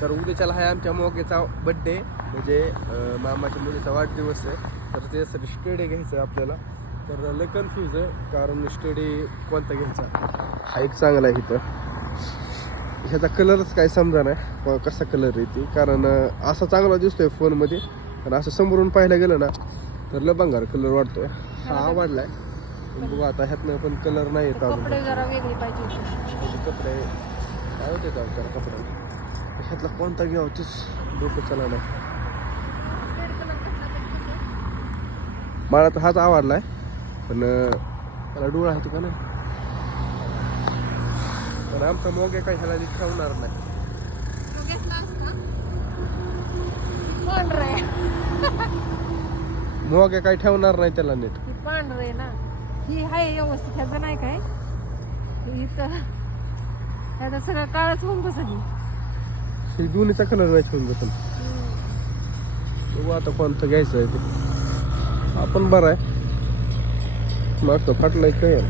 तर उद्याच्याला आहे आमच्या मोगेचा बड्डे, म्हणजे मामाच्या मुलीचा वाढदिवस आहे. तर त्यासाठी स्टडी घ्यायचं आहे आपल्याला. तर लय कन्फ्यूज आहे, कारण स्टडी कोणता घ्यायचा. हा एक चांगला आहे इथं. ह्याचा कलरच काय समजा नाही कसा कलर आहे ती, कारण असा चांगला दिसतोय फोनमध्ये, पण असं समोरून पाहायला गेलं ना तर लय भंगार कलर वाटतोय. हा आवडलाय, बघू आता ह्यातनं पण कलर नाही येत अजून. कपडे जरा वेगळे पाहिजे. कपडे काय होते का जरा कपडे, ह्यातला कोणता घ्यावं तेच डोकं चला नाही. मला तर हाच आवडलाय, पण त्याला डोळा आहे का नाही. पण आमचा मोगे काही ह्याला ठेवणार नाही. मोगे काही ठेवणार नाही त्याला नीट. पांढरे ना, ही आहे व्यवस्थित, ह्याचं नाही काय इथं, ह्याचं सगळं काळच होऊन बसली. हे दोन्हीचा कलर नाही ठेवून बसल. बघू आता कोणतं घ्यायचं आहे ते. आपण बरं आहे, मागचं फाटलंय काय.